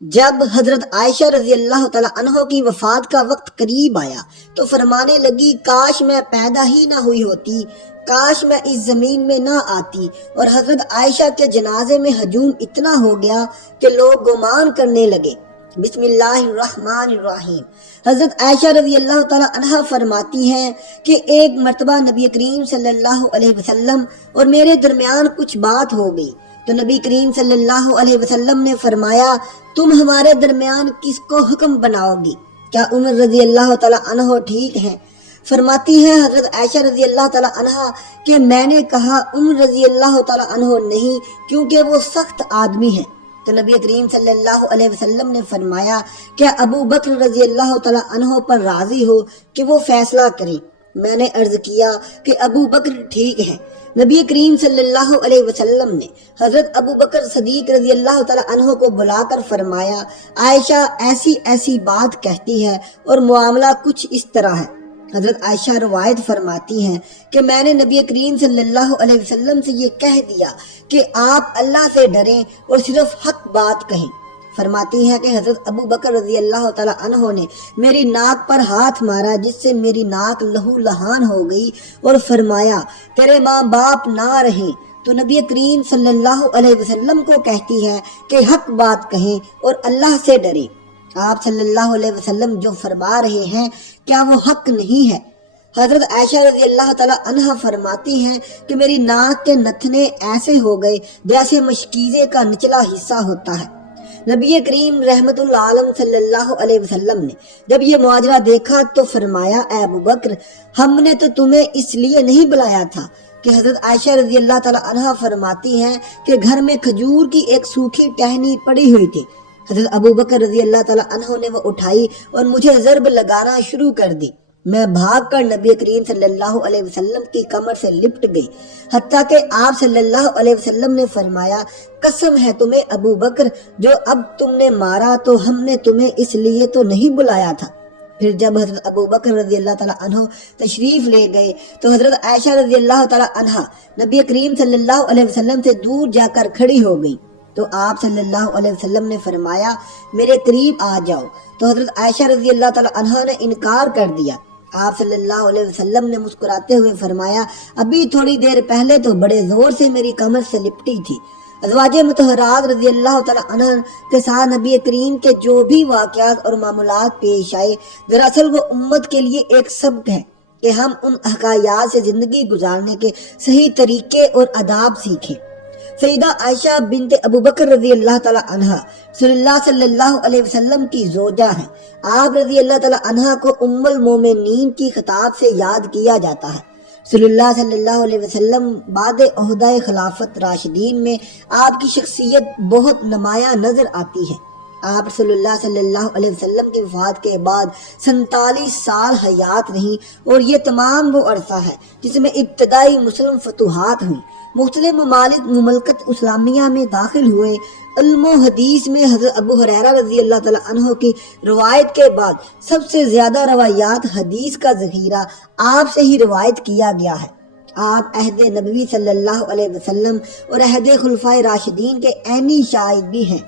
جب حضرت عائشہ رضی اللہ تعالیٰ عنہ کی وفات کا وقت قریب آیا تو فرمانے لگی کاش میں پیدا ہی نہ ہوئی ہوتی، کاش میں اس زمین میں نہ آتی۔ اور حضرت عائشہ کے جنازے میں ہجوم اتنا ہو گیا کہ لوگ گمان کرنے لگے۔ بسم اللہ الرحمن الرحیم۔ حضرت عائشہ رضی اللہ تعالیٰ عنہ فرماتی ہیں کہ ایک مرتبہ نبی کریم صلی اللہ علیہ وسلم اور میرے درمیان کچھ بات ہو گئی تو نبی کریم صلی اللہ علیہ وسلم نے فرمایا تم ہمارے درمیان کس کو حکم بناؤ گی؟ کیا عمر رضی اللہ تعالیٰ عنہ ٹھیک ہیں؟ فرماتی ہے حضرت عائشہ رضی اللہ تعالیٰ عنہ کہ میں نے کہا عمر رضی اللہ تعالیٰ عنہ نہیں، کیونکہ وہ سخت آدمی ہیں۔ تو نبی کریم صلی اللہ علیہ وسلم نے فرمایا کہ ابو بکر رضی اللہ تعالیٰ عنہ پر راضی ہو کہ وہ فیصلہ کریں۔ میں نے عرض کیا کہ ابو بکر ٹھیک ہیں۔ نبی کریم صلی اللہ علیہ وسلم نے حضرت ابو بکر صدیق رضی اللہ تعالیٰ عنہ کو بلا کر فرمایا عائشہ ایسی ایسی بات کہتی ہے اور معاملہ کچھ اس طرح ہے۔ حضرت عائشہ روایت فرماتی ہیں کہ میں نے نبی کریم صلی اللہ علیہ وسلم سے یہ کہہ دیا کہ آپ اللہ سے ڈریں اور صرف حق بات کہیں۔ فرماتی ہیں کہ حضرت ابو بکر رضی اللہ تعالیٰ عنہ نے میری ناک پر ہاتھ مارا جس سے میری ناک لہو لہان ہو گئی اور فرمایا تیرے ماں باپ نہ رہیں تو نبی کریم صلی اللہ علیہ وسلم کو کہتی ہے کہ حق بات کہیں اور اللہ سے ڈریں۔ آپ صلی اللہ علیہ وسلم جو فرما رہے ہیں کیا وہ حق نہیں ہے؟ حضرت عائشہ رضی اللہ تعالیٰ عنہ فرماتی ہیں کہ میری ناک کے نتھنے ایسے ہو گئے جیسے مشکیزے کا نچلا حصہ ہوتا ہے۔ نبی کریم رحمت اللہ علیہ صلی اللہ علیہ وسلم نے جب یہ معاجرہ دیکھا تو فرمایا اے ابو بکر ہم نے تو تمہیں اس لیے نہیں بلایا تھا کہ حضرت عائشہ رضی اللہ تعالیٰ عنہ فرماتی ہیں کہ گھر میں کھجور کی ایک سوکھی ٹہنی پڑی ہوئی تھی۔ حضرت ابو بکر رضی اللہ تعالیٰ عنہ نے وہ اٹھائی اور مجھے ضرب لگانا شروع کر دی۔ میں بھاگ کر نبی کریم صلی اللہ علیہ وسلم کی کمر سے لپٹ گئی، حتیٰ کہ آپ صلی اللہ علیہ وسلم نے فرمایا قسم ہے تمہیں ابو بکر جو اب تم نے مارا تو ہم نے تمہیں اس لیے تو نہیں بلایا تھا۔ پھر جب حضرت ابو بکر رضی اللہ تعالیٰ عنہ تشریف لے گئے تو حضرت عائشہ رضی اللہ تعالیٰ عنہ نبی کریم صلی اللہ علیہ وسلم سے دور جا کر کھڑی ہو گئی تو آپ صلی اللہ علیہ وسلم نے فرمایا میرے قریب آ جاؤ، تو حضرت عائشہ رضی اللہ تعالیٰ عنہ نے انکار کر دیا۔ آپ صلی اللہ علیہ وسلم نے مسکراتے ہوئے فرمایا ابھی تھوڑی دیر پہلے تو بڑے زور سے میری کمر سے لپٹی تھی۔ ازواج مطہرات رضی اللہ تعالیٰ عنہ کے ساتھ نبی کریم کے جو بھی واقعات اور معاملات پیش آئے دراصل وہ امت کے لیے ایک سبق ہے کہ ہم ان حکایات سے زندگی گزارنے کے صحیح طریقے اور آداب سیکھیں۔ سیدہ عائشہ بنت ابو بکر رضی اللہ تعالیٰ عنہ صلی اللہ علیہ وسلم کی زوجہ ہیں۔ آپ رضی اللہ تعالیٰ عنہ کو ام المومنین کی خطاب سے یاد کیا جاتا ہے۔ صلی اللہ علیہ وسلم بعد عہدہ خلافت راشدین میں آپ کی شخصیت بہت نمایاں نظر آتی ہے۔ آپ صلی اللہ علیہ وسلم کی وفات کے بعد 47 سال حیات رہیں اور یہ تمام وہ عرصہ ہے جس میں ابتدائی مسلم فتوحات ہوئیں، مختلف مملکت اسلامیہ میں داخل ہوئے۔ علم و حدیث میں حضرت ابو ہریرہ رضی اللہ تعالیٰ عنہ کی روایت کے بعد سب سے زیادہ روایات حدیث کا ذخیرہ آپ سے ہی روایت کیا گیا ہے۔ آپ عہد نبوی صلی اللہ علیہ وسلم اور عہد خلفائے راشدین کے عینی شاہد بھی ہیں۔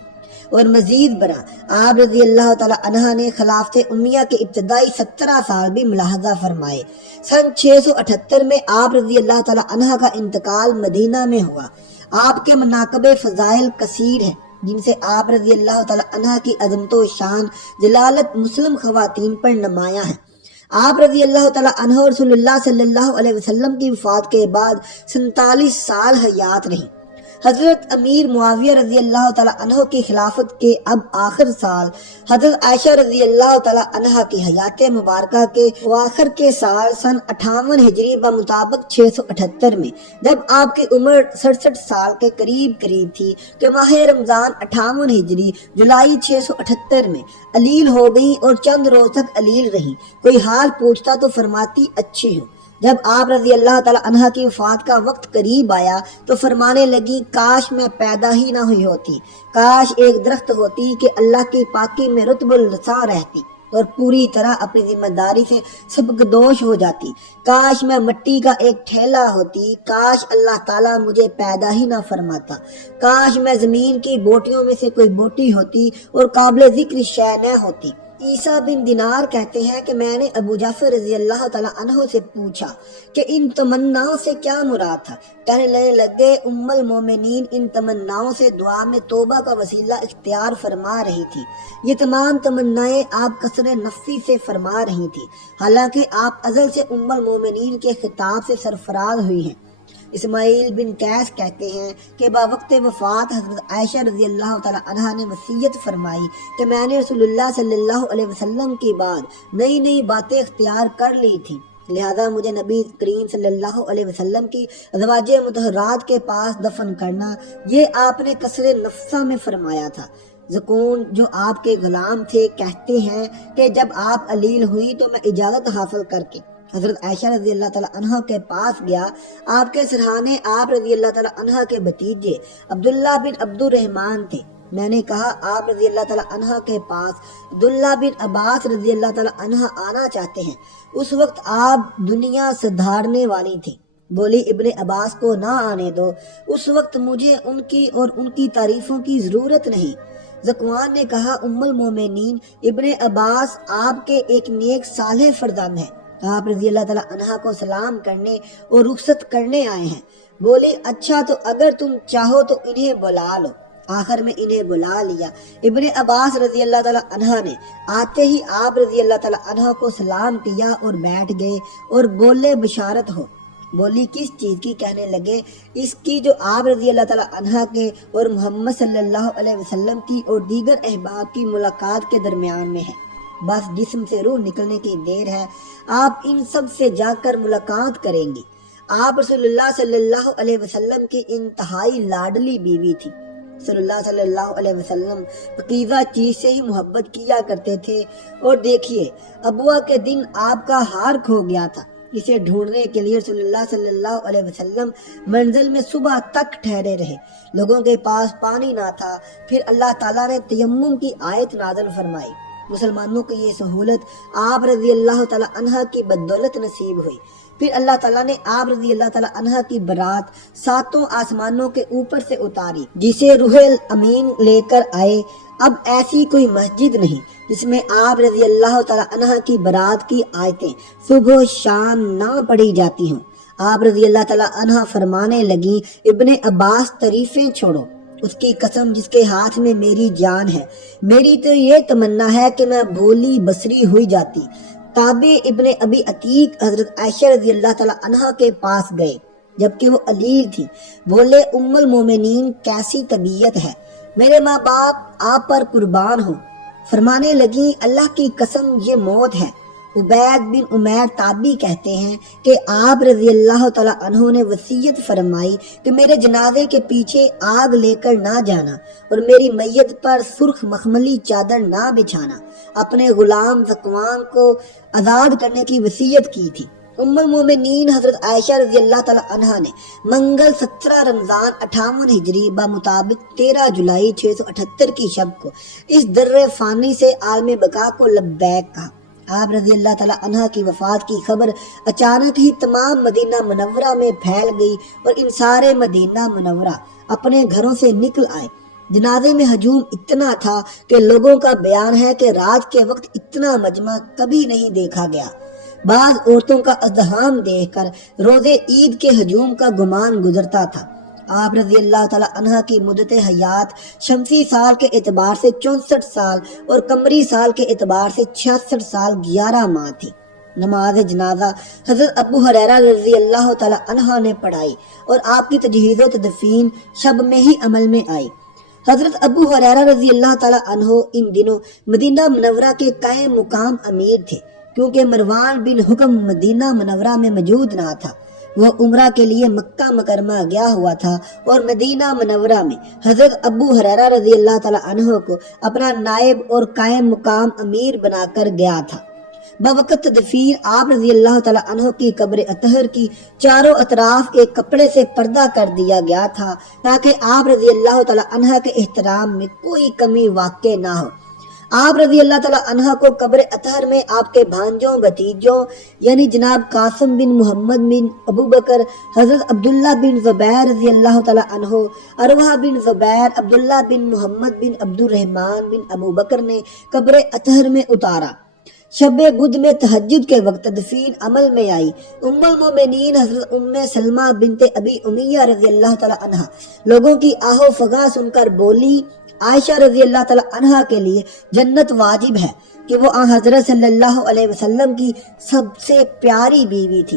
اور مزید برآں آپ رضی اللہ تعالیٰ عنہ نے خلافت امیہ کے ابتدائی 17 سال بھی ملاحظہ فرمائے۔ سن 678 میں آپ رضی اللہ تعالیٰ عنہ کا انتقال مدینہ میں ہوا۔ آپ کے مناقب فضائل کثیر ہیں جن سے آپ رضی اللہ تعالیٰ عنہ کی عظمت و شان جلالت مسلم خواتین پر نمایاں ہیں۔ آپ رضی اللہ تعالیٰ عنہ اور صلی اللہ علیہ وسلم کی وفات کے بعد 47 سال حیات رہیں۔ حضرت امیر معاویہ رضی اللہ تعالیٰ عنہ کی خلافت کے اب آخر سال حضرت عائشہ رضی اللہ تعالیٰ عنہ کی حیات مبارکہ کے آخر کے سال سن 58 ہجری بمطابق 678 میں جب آپ کی عمر 67 سال کے قریب تھی کہ ماہ رمضان 58 ہجری جولائی 678 میں علیل ہو گئی اور چند روز تک علیل رہی۔ کوئی حال پوچھتا تو فرماتی اچھی ہوں۔ جب آپ رضی اللہ تعالیٰ عنہ کی وفات کا وقت قریب آیا تو فرمانے لگی کاش میں پیدا ہی نہ ہوئی ہوتی، کاش ایک درخت ہوتی کہ اللہ کی پاکی میں رطب النساء رہتی۔ اور پوری طرح اپنی ذمہ داری سے سبکدوش ہو جاتی۔ کاش میں مٹی کا ایک ٹھیلا ہوتی، کاش اللہ تعالیٰ مجھے پیدا ہی نہ فرماتا، کاش میں زمین کی بوٹیوں میں سے کوئی بوٹی ہوتی اور قابل ذکر شے نہ ہوتی۔ عیسیٰ بن دینار کہتے ہیں کہ میں نے ابو جعفر رضی اللہ تعالیٰ عنہ سے پوچھا کہ ان تمناؤں سے کیا مراد تھا۔ کہنے لگے ام المومنین ان تمناؤں سے دعا میں توبہ کا وسیلہ اختیار فرما رہی تھی۔ یہ تمام تمنائیں آپ قصر نفسی سے فرما رہی تھی، حالانکہ آپ ازل سے ام المومنین کے خطاب سے سرفراز ہوئی ہیں۔ اسماعیل بن قیس کہتے ہیں کہ باوقت وفات حضرت عائشہ رضی اللہ تعالی عنہا نے وصیت فرمائی کہ میں نے رسول اللہ صلی اللہ علیہ وسلم کی بعد نئی نئی باتیں اختیار کر لی تھیں، لہذا مجھے نبی کریم صلی اللہ علیہ وسلم کی ازواج مطہرات کے پاس دفن کرنا، یہ آپ نے قصر نفسہ میں فرمایا تھا۔ زکون جو آپ کے غلام تھے کہتے ہیں کہ جب آپ علیل ہوئی تو میں اجازت حاصل کر کے حضرت عائشہ رضی اللہ تعالیٰ عنہ کے پاس گیا۔ آپ کے سرہانے آپ رضی اللہ تعالیٰ عنہ کے بھتیجے عبداللہ بن عبد الرحمن تھے۔ میں نے کہا آپ رضی اللہ تعالیٰ عنہ کے پاس عبداللہ بن عباس رضی اللہ تعالیٰ عنہ آنا چاہتے ہیں۔ اس وقت آپ دنیا سدھارنے والی تھی۔ بولی ابن عباس کو نہ آنے دو، اس وقت مجھے ان کی اور ان کی تعریفوں کی ضرورت نہیں۔ زکوان نے کہا ام المومنین ابن عباس آپ کے ایک نیک صالح فرزند ہیں، آپ رضی اللہ تعالیٰ عنہ کو سلام کرنے اور رخصت کرنے آئے ہیں۔ بولے اچھا تو اگر تم چاہو تو انہیں بلا لو۔ آخر میں انہیں بلا لیا۔ ابن عباس رضی اللہ تعالیٰ عنہ نے آتے ہی آپ رضی اللہ تعالیٰ عنہ کو سلام کیا اور بیٹھ گئے اور بولے بشارت ہو۔ بولی کس چیز کی؟ کہنے لگے اس کی جو آپ رضی اللہ تعالیٰ عنہ کے اور محمد صلی اللہ علیہ وسلم کی اور دیگر احباب کی ملاقات کے درمیان میں ہے۔ بس جسم سے روح نکلنے کی دیر ہے، آپ ان سب سے جا کر ملاقات کریں گی۔ آپ رسول اللہ صلی اللہ علیہ وسلم کی انتہائی لاڈلی بیوی تھی۔ صلی اللہ صلی اللہ علیہ وسلم پاکیزہ چیز سے ہی محبت کیا کرتے تھے۔ اور دیکھیے ابوا کے دن آپ کا ہار کھو گیا تھا، اسے ڈھونڈنے کے لیے رسول اللہ صلی اللہ علیہ وسلم منزل میں صبح تک ٹھہرے رہے، لوگوں کے پاس پانی نہ تھا۔ پھر اللہ تعالیٰ نے تیمم کی آیت نازل فرمائی، مسلمانوں کو یہ سہولت آپ رضی اللہ تعالیٰ عنہ کی بدولت نصیب ہوئی۔ پھر اللہ تعالیٰ نے آپ رضی اللہ تعالیٰ عنہ کی برات ساتوں آسمانوں کے اوپر سے اتاری، جسے روح الامین لے کر آئے۔ اب ایسی کوئی مسجد نہیں جس میں آپ رضی اللہ تعالیٰ عنہ کی برات کی آیتیں صبح و شام نہ پڑھی جاتی ہوں۔ آپ رضی اللہ تعالیٰ عنہ فرمانے لگی ابن عباس تعریفیں چھوڑو، اس کی قسم جس کے ہاتھ میں میری جان ہے، میری تو یہ تمنا ہے کہ میں بھولی بصری ہوئی جاتی۔ تابع ابن ابی عتیق حضرت عائشہ رضی اللہ تعالیٰ عنہ کے پاس گئے جبکہ وہ علیل تھی۔ بولے ام المومنین کیسی طبیعت ہے، میرے ماں باپ آپ پر قربان ہوں۔ فرمانے لگی اللہ کی قسم یہ موت ہے۔ عبید بن عمیر تابعی کہتے ہیں کہ آپ رضی اللہ تعالیٰ عنہ نے وصیت فرمائی کہ میرے جنازے کے پیچھے آگ لے کر نہ جانا اور میری میت پر سرخ مخملی چادر نہ بچھانا۔ اپنے غلام زکوان کو آزاد کرنے کی وصیت کی تھی۔ ام المومنین حضرت عائشہ رضی اللہ تعالیٰ عنہ نے منگل 17 رمضان 58 ہجری بمطابق 13 جولائی 678 کی شب کو اس در فانی سے عالم بقا کو لبیک کہا۔ آپ رضی اللہ تعالیٰ عنہ کی وفات کی خبر اچانک ہی تمام مدینہ منورہ میں پھیل گئی اور ان سارے مدینہ منورہ اپنے گھروں سے نکل آئے۔ جنازے میں ہجوم اتنا تھا کہ لوگوں کا بیان ہے کہ رات کے وقت اتنا مجمع کبھی نہیں دیکھا گیا۔ بعض عورتوں کا ازدحام دیکھ کر روزے عید کے ہجوم کا گمان گزرتا تھا۔ آپ رضی اللہ تعالیٰ عنہ کی مدت حیات شمسی سال کے اعتبار سے 64 سال اور قمری سال کے اعتبار سے 66 سال 11 ماہ تھی۔ نماز جنازہ حضرت ابو ہریرہ رضی اللہ تعالیٰ عنہ نے پڑھائی اور آپ کی تجہیز و تدفین شب میں ہی عمل میں آئی۔ حضرت ابو ہریرہ رضی اللہ تعالیٰ عنہ ان دنوں مدینہ منورہ کے قائم مقام امیر تھے، کیونکہ مروان بن حکم مدینہ منورہ میں موجود نہ تھا۔ وہ عمرہ کے لیے مکہ مکرمہ گیا ہوا تھا اور مدینہ منورہ میں حضرت ابو ہریرہ رضی اللہ تعالیٰ عنہ کو اپنا نائب اور قائم مقام امیر بنا کر گیا تھا۔ بوقت تدفین آپ رضی اللہ تعالیٰ عنہ کی قبر اطہر کی چاروں اطراف ایک کپڑے سے پردہ کر دیا گیا تھا تاکہ آپ رضی اللہ تعالیٰ عنہ کے احترام میں کوئی کمی واقع نہ ہو۔ آپ رضی اللہ تعالیٰ عنہ کو قبر اطہر میں آپ کے بھانجوں بھتیجوں یعنی جناب قاسم بن محمد بن ابو بکر، حضرت عبداللہ بن زبیر رضی اللہ تعالیٰ عنہ، اروہ بن زبیر، عبداللہ بن محمد بن عبد الرحمن بن ابو بکر نے قبر اطہر میں اتارا۔ شب بدھ میں تہجد کے وقت تدفین عمل میں آئی۔ ام المومنین حضرت ام سلمہ بنت ابی امیہ رضی اللہ تعالیٰ عنہ لوگوں کی آہو فغاں سن کر بولی، عائشہ رضی اللہ تعالیٰ عنہ کے لیے جنت واجب ہے کہ وہ آن حضرت صلی اللہ علیہ وسلم کی سب سے پیاری بیوی تھی۔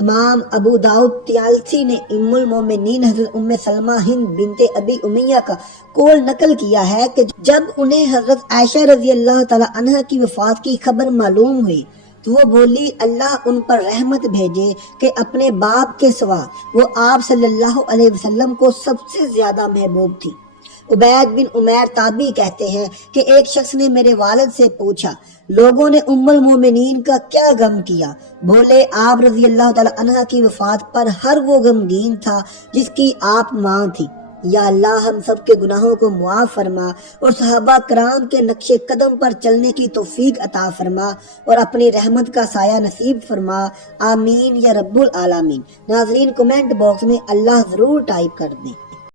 امام ابو داؤد طیالسی نے ام المومنین حضرت ام سلمہ ہند بنت ابی امیہ کا قول نقل کیا ہے کہ جب انہیں حضرت عائشہ رضی اللہ تعالیٰ عنہ کی وفات کی خبر معلوم ہوئی تو وہ بولی، اللہ ان پر رحمت بھیجے کہ اپنے باپ کے سوا وہ آپ صلی اللہ علیہ وسلم کو سب سے زیادہ محبوب تھی۔ عبید بن عمیر تابعی کہتے ہیں کہ ایک شخص نے میرے والد سے پوچھا، لوگوں نے ام المومنین کا کیا غم کیا؟ بولے، آپ رضی اللہ تعالیٰ عنہ کی وفات پر ہر وہ غمگین تھا جس کی آپ ماں تھی۔ یا اللہ ہم سب کے گناہوں کو معاف فرما اور صحابہ کرام کے نقش قدم پر چلنے کی توفیق عطا فرما اور اپنی رحمت کا سایہ نصیب فرما، آمین یا رب العالمین۔ ناظرین، کمنٹ باکس میں اللہ ضرور ٹائپ کر دیں۔